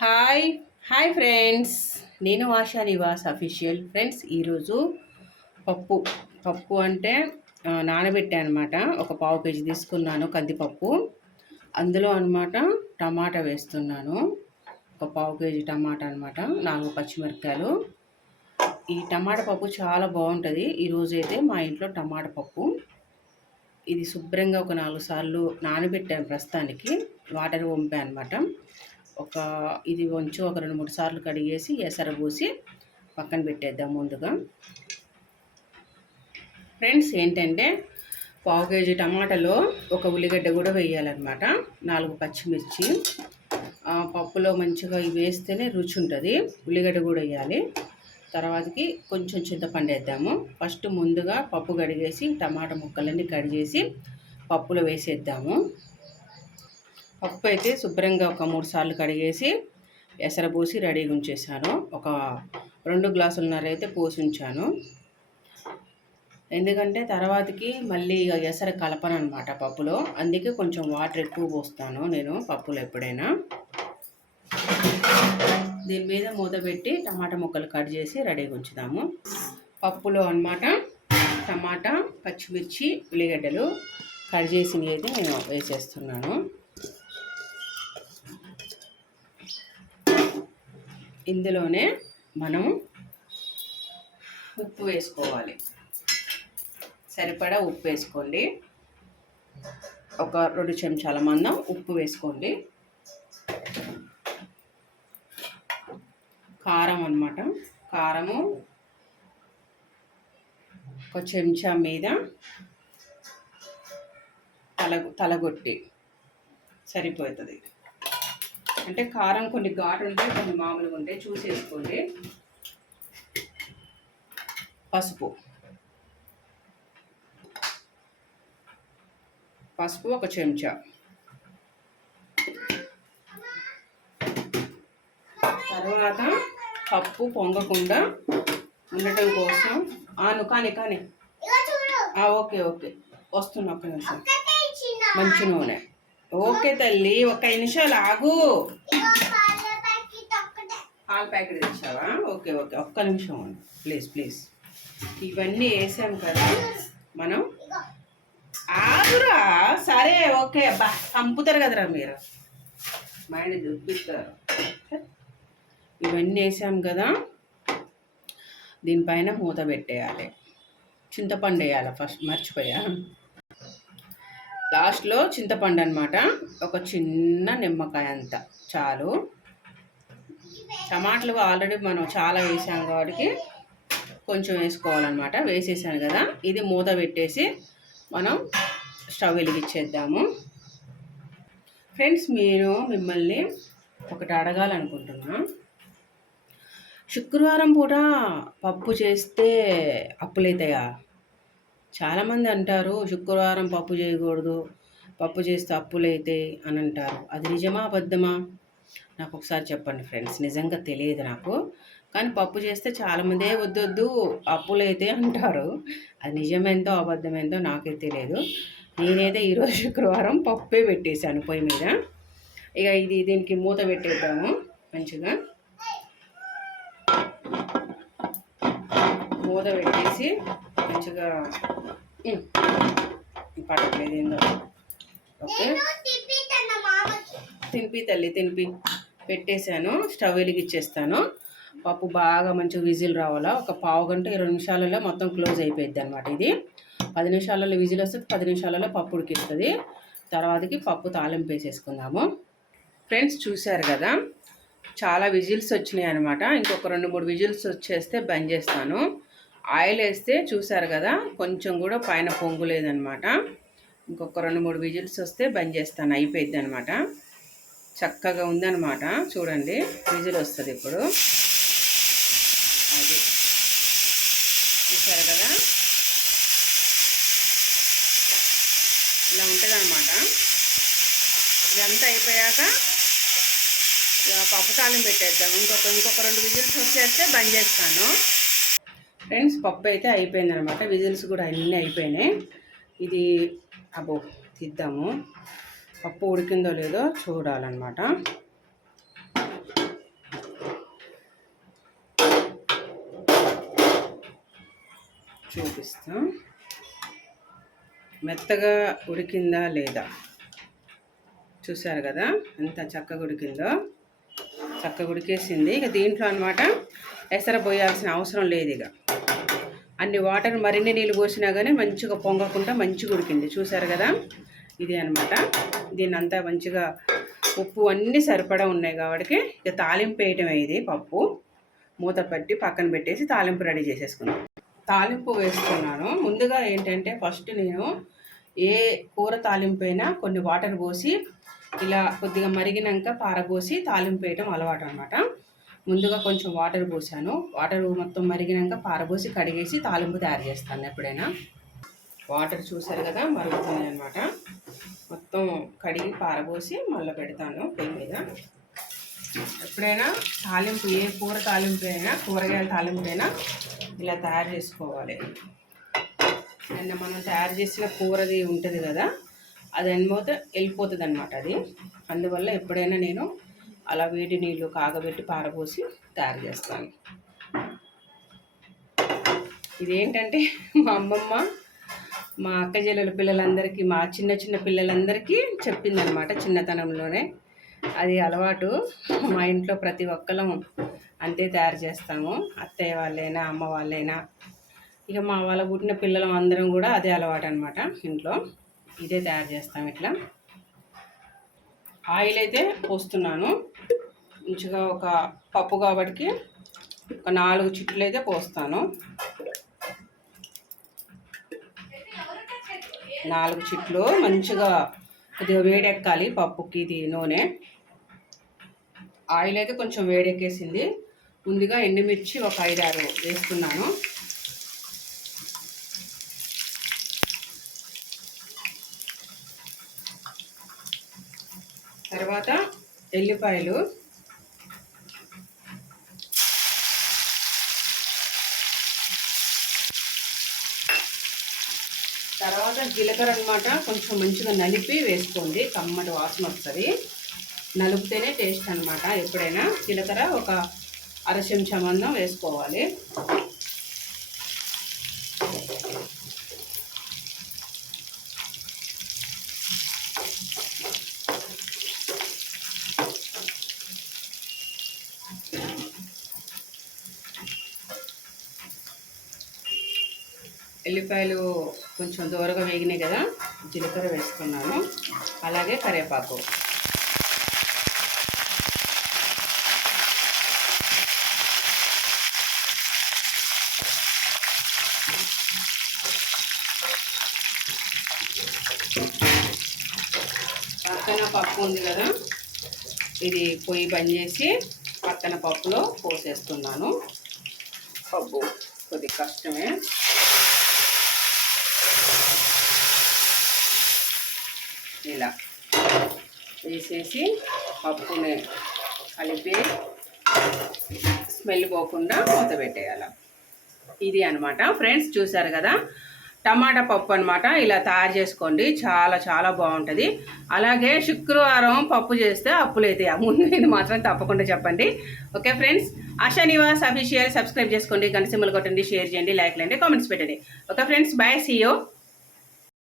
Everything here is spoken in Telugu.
హాయ్ హాయ్ ఫ్రెండ్స్, నేను ఆశా నివాస్ అఫీషియల్. ఫ్రెండ్స్, ఈరోజు పప్పు పప్పు అంటే నానబెట్టాను అనమాట. ఒక పావు కేజీ తీసుకున్నాను కందిపప్పు. అందులో అనమాట టమాటా వేస్తున్నాను. ఒక పావు కేజీ టమాటా అనమాట, 4 పచ్చిమిరపకాయలు. ఈ టమాటా పప్పు చాలా బాగుంటుంది. ఈరోజు అయితే మా ఇంట్లో టమాటా పప్పు. ఇది శుభ్రంగా ఒక 4 సార్లు నానబెట్టాను. ప్రస్తుతానికి వాటర్ వంపాను అనమాట. ఇది కొంచెం ఒక 2-3 సార్లు కడిగేసి ఎసరు పోసి పక్కన పెట్టేద్దాం ముందుగా. ఫ్రెండ్స్, ఏంటంటే పావు కేజీ టమాటాలో ఒక ఉల్లిగడ్డ కూడా వేయాలన్నమాట, 4 పచ్చిమిర్చి. పప్పులో మంచిగా ఇవి వేస్తేనే రుచి ఉంటుంది. ఉల్లిగడ్డ కూడా వేయాలి. తర్వాతకి కొంచెం చింతపండు వేద్దాము. ఫస్ట్ ముందుగా పప్పు కడిగేసి టమాటా ముక్కలన్నీ కడిగేసి పప్పులో వేసేద్దాము. పప్పు అయితే శుభ్రంగా ఒక 3 సార్లు కడిగేసి ఎసరు పోసి రెడీగా ఉంచేసాను. ఒక 2 గ్లాసులన్నర అయితే పోసి ఉంచాను. ఎందుకంటే తర్వాతకి మళ్ళీ ఎసరు కలపను అనమాట పప్పులో. అందుకే కొంచెం వాటర్ ఎక్కువ పోస్తాను నేను పప్పులో ఎప్పుడైనా. దీని మీద మూత పెట్టి టమాటా ముక్కలు కట్ చేసి రెడీగా ఉంచుదాము. పప్పులో అనమాట టమాటా, పచ్చిమిర్చి, ఉల్లిగడ్డలు కట్ చేసినవి అయితే నేను వేసేస్తున్నాను. ఇందులోనే మనం ఉప్పు వేసుకోవాలి. సరిపడా ఉప్పు వేసుకోండి. ఒక 2 చెంచాల మందం ఉప్పు వేసుకోండి. కారం అన్నమాట, కారము ఒక చెంచా మీద తలగొట్టి సరిపోతుంది. అంటే కారం కొన్ని ఘాటు ఉంటాయి, కొన్ని మామూలుగా ఉంటాయి, చూసి వేసుకోండి. పసుపు ఒక చెంచా. తర్వాత పప్పు పొంగకుండా ఉండటం కోసం కానీ ఓకే వస్తున్నా, ఒక్క నిమిషం. మంచి నూనె. ఓకే తల్లి, 1 నిమిషాలు ఆగు. పాల ప్యాకెట్ తెచ్చావా? ఓకే ఒక్క నిమిషం ప్లీజ్. ఇవన్నీ వేసాం కదా మనం. ఆగురా, సరే ఓకే. చంపుతారు కదరా మీరు, మైండ్ చూపిస్తారు. ఇవన్నీ వేసాం కదా, దీనిపైన మూత పెట్టేయాలి. చింతపండు వేయాలి ఫస్ట్, మర్చిపోయా. లాస్ట్లో చింతపండు అనమాట, ఒక చిన్న నిమ్మకాయ అంత చాలు. టమాటాలు ఆల్రెడీ మనం చాలా వేసాం కాబట్టి కొంచెం వేసుకోవాలన్నమాట. వేసేసాను కదా, ఇది మూత పెట్టేసి మనం స్టవ్ వెలిగించేద్దాము. ఫ్రెండ్స్, మిమ్మల్ని ఒకటి అడగాలనుకుంటున్నా. శుక్రవారం పూట పప్పు చేస్తే అప్పులైతాయా? చాలామంది అంటారు శుక్రవారం పప్పు చేయకూడదు, పప్పు చేస్తే అప్పులైతాయి అని అంటారు. అది నిజమా అబద్ధమా? నాకు ఒకసారి చెప్పండి ఫ్రెండ్స్. నిజంగా తెలియదు నాకు, కానీ పప్పు చేస్తే చాలామందే వద్దొద్దు అప్పులైతే అంటారు. అది నిజమేంతో అబద్ధమేంతో నాకే తెలియదు. నేనైతే ఈరోజు శుక్రవారం పప్పే పెట్టేశాను పొయ్యి మీద. ఇక దీనికి మూత పెట్టేద్దాము. మంచిగా మూత పెట్టేసి మంచిగా పడట్లేదు ఏందో. ఓకే, తినిపి పెట్టేశాను. స్టవ్ వెలిగిచ్చేస్తాను. పప్పు బాగా మంచిగా విజిల్ రావాలా. ఒక పావు గంట 20 నిమిషాలలో మొత్తం క్లోజ్ అయిపోయింది అనమాట. ఇది 10 నిమిషాలలో విజిల్ వస్తుంది, 10 నిమిషాలలో పప్పు ఉడికిస్తుంది. తర్వాతకి పప్పు తాలింపు వేసేసుకుందాము. ఫ్రెండ్స్, చూశారు కదా, చాలా విజిల్స్ వచ్చినాయి అనమాట. ఇంకొక 2-3 విజిల్స్ వచ్చేస్తే బంద్ చేస్తాను. ఆయిల్ వేస్తే చూశారు కదా, కొంచెం కూడా పైన పొంగు లేదనమాట. ఇంకొక 2-3 విజిల్స్ వస్తే బంద్ చేస్తాను, అయిపోయింది అనమాట. చక్కగా ఉందన్నమాట. చూడండి, విజిల్ వస్తుంది ఇప్పుడు. అది చూసారు కదా, ఇలా ఉంటుంది అనమాట. ఇదంతా అయిపోయాక పప్పు తాలింపు పెట్టేద్దాం. ఇంకొక 2 విజిల్స్ వచ్చేస్తే బంద్ చేస్తాను. ఫ్రెండ్స్, పప్పు అయితే అయిపోయింది అనమాట. విజిల్స్ కూడా అన్నీ అయిపోయినాయి. ఇది తీద్దాము. పప్పు ఉడికిందో లేదో చూడాలన్నమాట. చూపిస్తా. మెత్తగా ఉడికిందా లేదా చూసారు కదా, ఎంత చక్కగా ఉడికిందో. చక్కగా ఉడికేసింది. ఇక దీంట్లో అనమాట ఎసరు పోయాల్సిన అవసరం లేదు. ఇక అన్ని వాటర్ మరిన్ని నీళ్ళు పోసినా కానీ మంచిగా పొంగకుండా మంచిగా ఉడికింది. చూసారు కదా, ఇది అనమాట. దీన్ని అంతా మంచిగా ఉప్పు అన్నీ సరిపడా ఉన్నాయి కాబట్టి ఇక తాలింపు వేయటం ఇది. పప్పు మూత పెట్టి పక్కన పెట్టేసి తాలింపు రెడీ చేసేసుకున్నాను. తాలింపు వేసుకున్నాను. ముందుగా ఏంటంటే ఫస్ట్ నేను ఏ కూర తాలింపు అయినా కొన్ని వాటర్ పోసి ఇలా కొద్దిగా మరిగినాక పారబోసి తాలింపు వేయటం అలవాటు అనమాట. ముందుగా కొంచెం వాటర్ పోసాను. వాటర్ మొత్తం మరిగినాక పారబోసి కడిగేసి తాలింపు తయారు చేస్తాను ఎప్పుడైనా. వాటర్ చూసారు కదా మరుగుతుంది అనమాట. మొత్తం కడిగి పారబోసి మళ్ళీ పెడతాను పొయ్యి మీద. ఎప్పుడైనా తాలింపు ఏ కూర తాలింపు అయినా కూరగాయల తాలింపు అయినా ఇలా తయారు చేసుకోవాలి. నిన్న మనం తయారు చేసిన కూరది ఉంటుంది కదా, అది వెళ్ళిపోతుంది అనమాట. అది అందువల్ల ఎప్పుడైనా నేను అలా వేడి నీళ్ళు కాగబెట్టి పారబోసి తయారు చేస్తాను. ఇదేంటంటే మా అమ్మమ్మ మా అక్క చెల్లెల పిల్లలందరికీ, మా చిన్న చిన్న పిల్లలందరికీ చెప్పిందనమాట చిన్నతనంలోనే. అది అలవాటు. మా ఇంట్లో ప్రతి ఒక్కరం అంతే తయారు చేస్తాము. అత్తయ్య వాళ్ళైనా అమ్మ వాళ్ళైనా ఇక మా వాళ్ళ పుట్టిన పిల్లలం అందరం కూడా అదే అలవాటు అనమాట. ఇంట్లో ఇదే తయారు చేస్తాం. ఇట్లా ఆయిల్ అయితే పోస్తున్నాను మంచిగా. ఒక పప్పు కాబట్టి ఒక 4 చిట్లు అయితే పోస్తాను. 4 చిట్లు మంచిగా కొద్దిగా వేడెక్కాలి పప్పుకి. ఇది నూనె ఆయిల్ అయితే కొంచెం వేడెక్కేసింది. ముందుగా ఎండుమిర్చి ఒక 5-6 వేసుకున్నాను. తర్వాత ఎల్లిపాయలు, తర్వాత జీలకర్ర అనమాట. కొంచెం మంచిగా నలిపి వేసుకోండి, కమ్మటి వాసన వస్తుంది. నలిపితేనే టేస్ట్ అనమాట. ఎప్పుడైనా జీలకర్ర ఒక 1/2 చెంచా మందం వేసుకోవాలి. ఎల్లిపాయలు కొంచెం దూరగా వేగినాయి కదా, జీలకర్ర వేసుకున్నాను. అలాగే కరివేపాకు. పక్కన పప్పు ఉంది కదా, ఇది పొయ్యి బంద్ చేసి పక్కన పప్పులో పోసేస్తున్నాను. పప్పు కొద్ది కష్టమే. ఇలా వేసేసి పప్పుని కలిపి స్మెల్ పోకుండా మూత పెట్టేయాలి. ఇది అనమాట ఫ్రెండ్స్. చూసారు కదా, టమాటా పప్పు అనమాట. ఇలా తయారు చేసుకోండి, చాలా చాలా బాగుంటుంది. అలాగే శుక్రవారం పప్పు చేస్తే అప్పులైతే ముందు ఇది మాత్రం తప్పకుండా చెప్పండి. Okay friends, ASHA Nivas official subscribe చేసుకోండి, గంట సింబల్ కొట్టండి, షేర్ చేయండి, లైక్ చేయండి, కామెంట్స్ పెట్టండి. Okay friends, bye, see you.